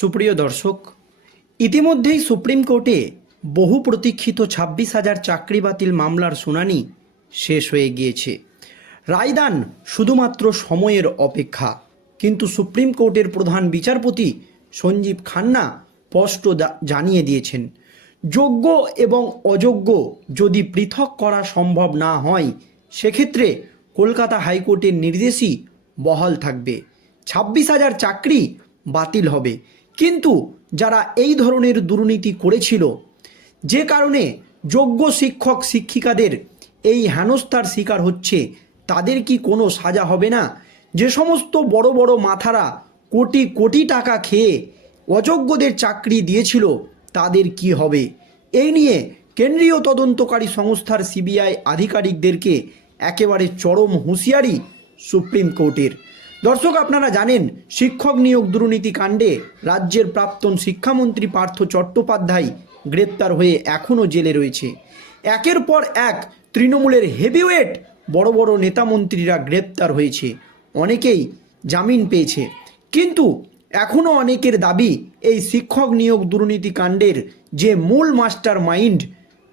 সুপ্রিয় দর্শক, ইতিমধ্যেই সুপ্রিম কোর্টে বহু প্রতীক্ষিত ছাব্বিশ হাজার চাকরি বাতিল মামলার শুনানি শেষ হয়ে গিয়েছে। রায়দান শুধুমাত্র সময়ের অপেক্ষা, কিন্তু সুপ্রিম কোর্টের প্রধান বিচারপতি সঞ্জীব খান্না স্পষ্ট জানিয়ে দিয়েছেন, যোগ্য এবং অযোগ্য যদি পৃথক করা সম্ভব না হয়, সেক্ষেত্রে কলকাতা হাইকোর্টের নির্দেশই বহাল থাকবে। ছাব্বিশ হাজার চাকরি বাতিল হবে। কিন্তু যারা এই ধরনের দুর্নীতি করেছিল, যে কারণে যোগ্য শিক্ষক শিক্ষিকাদের এই হেনস্থার শিকার হচ্ছে, তাদের কি কোনো সাজা হবে না? যে সমস্ত বড় বড় মাথারা কোটি কোটি টাকা খেয়ে অযোগ্যদের চাকরি দিয়েছিল, তাদের কি হবে? এই নিয়ে কেন্দ্রীয় তদন্তকারী সংস্থার সিবিআই আধিকারিকদেরকে একেবারে চরম হুঁশিয়ারি সুপ্রিম কোর্টের। দর্শক, আপনারা জানেন, শিক্ষক নিয়োগ দুর্নীতি কাণ্ডে রাজ্যের প্রাক্তন শিক্ষামন্ত্রী পার্থ চট্টোপাধ্যায় গ্রেপ্তার হয়ে এখনও জেলে রয়েছে। একের পর এক তৃণমূলের হেভিওয়েট বড় বড় নেতামন্ত্রীরা গ্রেপ্তার হয়েছে। অনেকেই জামিন পেয়েছে। কিন্তু এখনও অনেকের দাবি, এই শিক্ষক নিয়োগ দুর্নীতি কাণ্ডের যে মূল মাস্টার মাইন্ড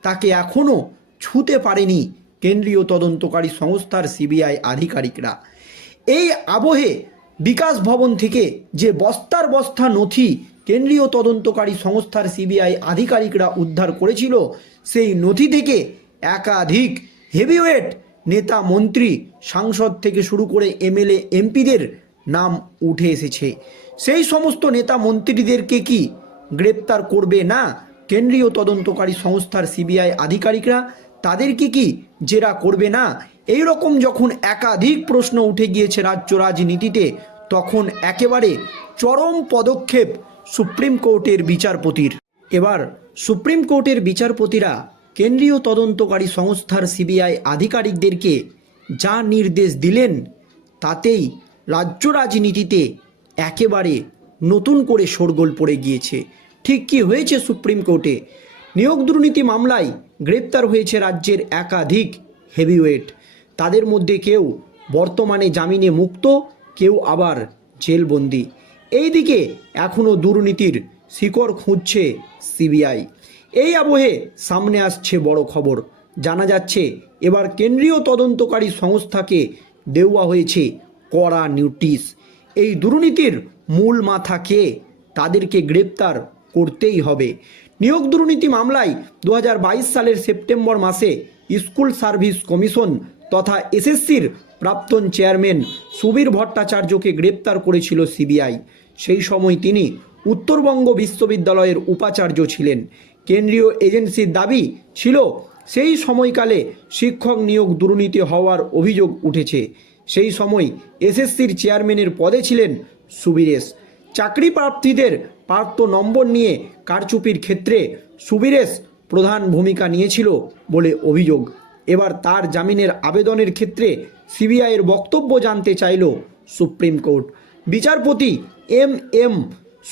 তাকে এখনও ছুঁতে পারেনি কেন্দ্রীয় তদন্তকারী সংস্থার সিবিআই আধিকারিকরা। এই আবহে বিকাশ ভবন থেকে যে বস্তার বস্তা নথি কেন্দ্রীয় তদন্তকারী সংস্থার সিবিআই আধিকারিকরা উদ্ধার করেছিল, সেই নথি থেকে একাধিক হেভিওয়েট নেতা, মন্ত্রী, সাংসদ থেকে শুরু করে এমএলএ, এমপিদের নাম উঠে এসেছে। সেই সমস্ত নেতা, মন্ত্রীদেরকে কি গ্রেপ্তার করবে না কেন্দ্রীয় তদন্তকারী সংস্থার সিবিআই আধিকারিকরা? তাদেরকে কি জেরা করবে না? এই রকম যখন একাধিক প্রশ্ন উঠে গিয়েছে রাজ্য রাজনীতিতে, তখন একেবারে চরম পদক্ষেপ সুপ্রিম কোর্টের বিচারপতির। এবার সুপ্রিম কোর্টের বিচারপতিরা কেন্দ্রীয় তদন্তকারী সংস্থার সিবিআই আধিকারিকদেরকে যা নির্দেশ দিলেন, তাতেই রাজ্য রাজনীতিতে একেবারে নতুন করে শোরগোল পড়ে গিয়েছে। ঠিক কি হয়েছে সুপ্রিম কোর্টে? নিয়োগ দুর্নীতি মামলায় গ্রেপ্তার হয়েছে রাজ্যের একাধিক হেভিওয়েট। তাদের মধ্যে কেউ বর্তমানে জামিনে মুক্ত, কেউ আবার জেলবন্দি। এইদিকে এখনও দুর্নীতির শিকড় খুঁজছে সিবিআই। এই আবহে সামনে আসছে বড় খবর। জানা যাচ্ছে, এবার কেন্দ্রীয় তদন্তকারী সংস্থাকে দেওয়া হয়েছে কড়া নোটিশ। এই দুর্নীতির মূল মাথা কে? তাদেরকে গ্রেপ্তার করতেই হবে। নিয়োগ দুর্নীতি মামলায় দু হাজার বাইশ সালের সেপ্টেম্বর মাসে স্কুল সার্ভিস কমিশন তথা এসএসসির প্রাক্তন চেয়ারম্যান সুবীর ভট্টাচার্যকে গ্রেপ্তার করেছিল সিবিআই। সেই সময় তিনি উত্তরবঙ্গ বিশ্ববিদ্যালয়ের উপাচার্য ছিলেন। কেন্দ্রীয় এজেন্সির দাবি ছিল, সেই সময়কালে শিক্ষক নিয়োগ দুর্নীতি হওয়ার অভিযোগ উঠেছে। সেই সময় এসএসসির চেয়ারম্যানের পদে ছিলেন সুবীরেশ চাকরি প্রার্থীদের প্রাপ্ত নম্বর নিয়ে কারচুপির ক্ষেত্রে সুবীরেশ প্রধান ভূমিকা নিয়েছিল বলে অভিযোগ। এবার তার জামিনের আবেদনের ক্ষেত্রে সিবিআইয়ের বক্তব্য জানতে চাইল সুপ্রিম কোর্ট। বিচারপতি এম এম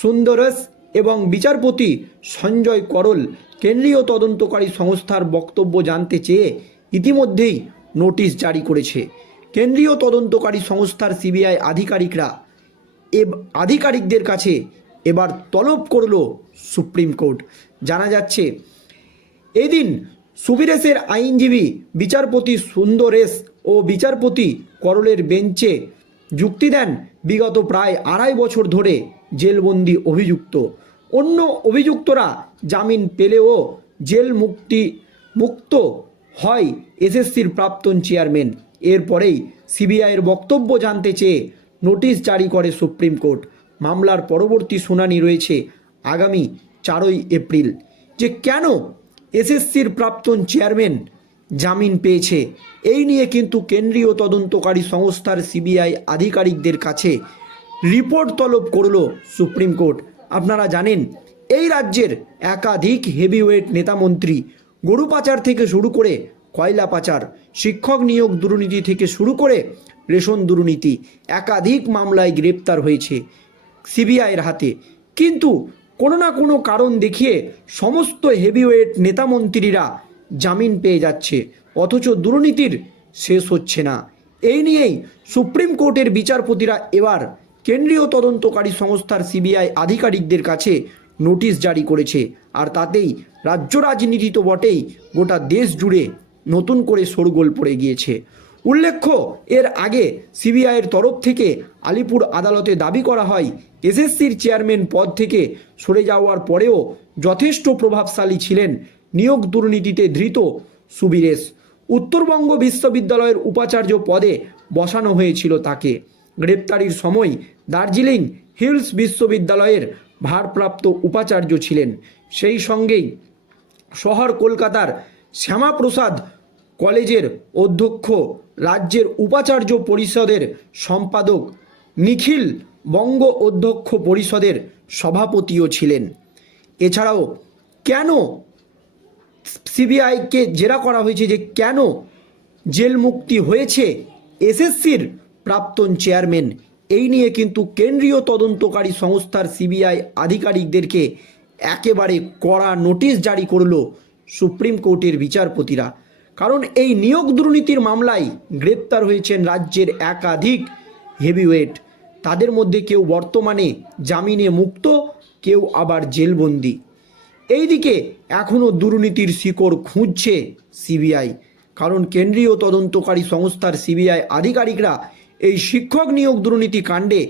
সুন্দরস এবং বিচারপতি সঞ্জয় করল কেন্দ্রীয় তদন্তকারী সংস্থার বক্তব্য জানতে চেয়ে ইতিমধ্যেই নোটিশ জারি করেছে। কেন্দ্রীয় তদন্তকারী সংস্থার সিবিআই আধিকারিকরা এ আধিকারিকদের কাছে এবার তলব করল সুপ্রিম কোর্ট। জানা যাচ্ছে, এদিন সুবীরেশের আইনজীবী বিচারপতি সুন্দরেশ ও বিচারপতি করলের বেঞ্চে যুক্তি দেন বিগত প্রায় আড়াই বছর ধরে জেলবন্দি অভিযুক্ত। অন্য অভিযুক্তরা জামিন পেলেও জেল মুক্তি মুক্ত হয় এসএসসির প্রাক্তন চেয়ারম্যান। এরপরেই সিবিআইয়ের বক্তব্য জানতে চেয়ে নোটিশ জারি করে সুপ্রিম কোর্ট। মামলার পরবর্তী শুনানি রয়েছে আগামী চারই এপ্রিল। যে কেন এসএসসির প্রাক্তন চেয়ারম্যান জামিন পেয়েছে। এই নিয়ে কিন্তু কেন্দ্রীয় তদন্তকারী সংস্থার সিবিআই আধিকারিকদের কাছে রিপোর্ট তলব করল সুপ্রিম কোর্ট। আপনারা জানেন, এই রাজ্যের একাধিক হেভিওয়েট নেতামন্ত্রী গরু পাচার থেকে শুরু করে কয়লা পাচার, শিক্ষক নিয়োগ দুর্নীতি থেকে শুরু করে রেশন দুর্নীতি, একাধিক মামলায় গ্রেপ্তার হয়েছে সিবিআইয়ের হাতে। কিন্তু কোনো না কোনো কারণ দেখিয়ে সমস্ত হেভিওয়েট নেতামন্ত্রীরা জামিন পেয়ে যাচ্ছে, অথচ দুর্নীতির শেষ হচ্ছে না। এই নিয়েই সুপ্রিম কোর্টের বিচারপতিরা এবার কেন্দ্রীয় তদন্তকারী সংস্থার সিবিআই আধিকারিকদের কাছে নোটিশ জারি করেছে, আর তাতেই রাজ্য রাজনীতি তো বটেই, গোটা দেশ জুড়ে নতুন করে শোরগোল পড়ে গিয়েছে। উল্লেখ্য, এর আগে সিবিআইয়ের তরফ থেকে আলিপুর আদালতে দাবি করা হয়, এসএসসির চেয়ারম্যান পদ থেকে সরে যাওয়ার পরেও যথেষ্ট প্রভাবশালী ছিলেন। নিয়োগ দুর্নীতিতে ধৃত সুবীরেশ। উত্তরবঙ্গ বিশ্ববিদ্যালয়ের উপাচার্য পদে বসানো হয়েছিল তাকে। গ্রেপ্তারির সময় দার্জিলিং হিলস বিশ্ববিদ্যালয়ের ভারপ্রাপ্ত উপাচার্য ছিলেন। সেই সঙ্গেই শহর কলকাতার শ্যামাপ্রসাদ কলেজের অধ্যক্ষ রাজ্যের উপাচার্য পরিষদের সম্পাদক নিখিল বঙ্গ অধ্যক্ষ পরিষদের সভাপতিও ছিলেন। এছাড়াও কেন সিবিআইকে জেরা করা হয়েছে যে কেন জেল মুক্তি হয়েছে এসএসসির প্রাক্তন চেয়ারম্যান, এই নিয়ে কিন্তু কেন্দ্রীয় তদন্তকারী সংস্থার সিবিআই আধিকারিকদেরকে একেবারে কড়া নোটিশ জারি করল সুপ্রিম কোর্টের বিচারপতিরা। কারণ এই নিয়োগ দুর্নীতির মামলায় গ্রেপ্তার হয়েছেন রাজ্যের একাধিক হেভিওয়েট। তাদের মধ্যে কেউ বর্তমানে জামিনে মুক্ত, কেউ আবার জেলবন্দি। এইদিকে এখনও দুর্নীতির শিকড় খুঁজছে সিবিআই। কারণ কেন্দ্রীয় তদন্তকারী সংস্থার সিবিআই আধিকারিকরা এই শিক্ষক নিয়োগ দুর্নীতি কাণ্ডে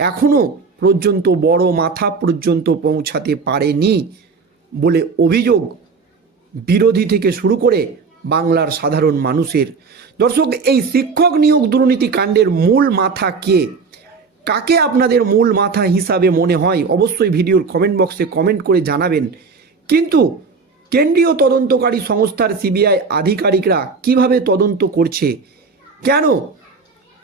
এখনও পর্যন্ত বড় মাথা পর্যন্ত পৌঁছাতে পারেনি বলে অভিযোগ বিরোধী থেকে শুরু করে বাংলার সাধারণ মানুষের। দর্শক, এই শিক্ষক নিয়োগ দুর্নীতি কাণ্ডের মূল মাথা কে? কাকে আপনাদের মূল মাথা হিসাবে মনে হয়? অবশ্যই ভিডিওর কমেন্ট বক্সে কমেন্ট করে জানাবেন। কিন্তু কেন্দ্রীয় তদন্তকারী সংস্থার সিবিআই আধিকারিকরা কীভাবে তদন্ত করছে? কেন?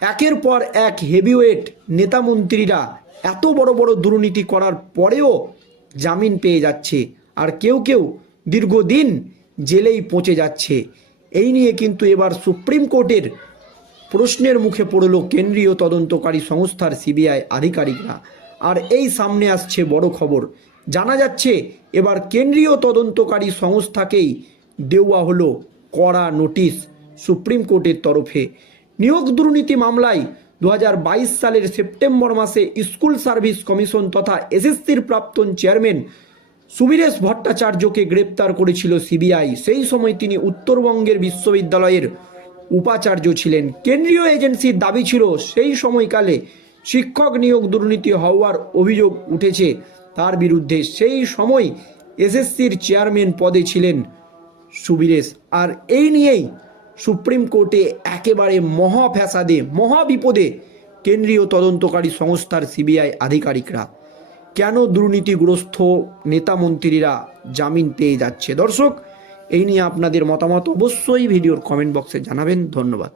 একের পর এক হেভিওয়েট নেতামন্ত্রীরা এত বড় বড় দুর্নীতি করার পরেও জামিন পেয়ে যাচ্ছে। আর কেউ কেউ দীর্ঘদিন জেলেই পচে যাচ্ছে। এই নিয়ে কিন্তু এবার সুপ্রিম কোর্টের প্রশ্নের মুখে পড়ল কেন্দ্রীয় তদন্তকারী সংস্থার সিবিআই আধিকারিকরা। আর এই সামনে আসছে বড় খবর। জানা যাচ্ছে, এবার কেন্দ্রীয় তদন্তকারী সংস্থাকেই দেওয়া হলো কড়া নোটিশ সুপ্রিম কোর্টের তরফে। নিয়োগ দুর্নীতি মামলায় দু হাজার বাইশ সালের সেপ্টেম্বর মাসে স্কুল সার্ভিস কমিশন তথা এসএসসির প্রাক্তন চেয়ারম্যান সুবীরেশ ভট্টাচার্যকে গ্রেপ্তার করেছিল সিবিআই। সেই সময় তিনি উত্তরবঙ্গের বিশ্ববিদ্যালয়ের উপাচার্য ছিলেন। কেন্দ্রীয় এজেন্সির দাবি ছিল, সেই সময়কালে শিক্ষক নিয়োগ দুর্নীতি হওয়ার অভিযোগ উঠেছে তার বিরুদ্ধে। সেই সময় এসএসসির চেয়ারম্যান পদে ছিলেন সুবীরেশ। আর এই নিয়েই সুপ্রিম কোর্টে একেবারে মহা ফ্যাসাদে মহা বিপদে কেন্দ্রীয় তদন্তকারী সংস্থার সিবিআই আধিকারিকরা। কেন দুর্নীতিগ্রস্ত নেতা মন্ত্রীরা জামিন পেয়ে যাচ্ছে? দর্শক, এই নিয়ে আপনাদের মতামত অবশ্যই ভিডিওর কমেন্ট বক্সে জানাবেন। ধন্যবাদ।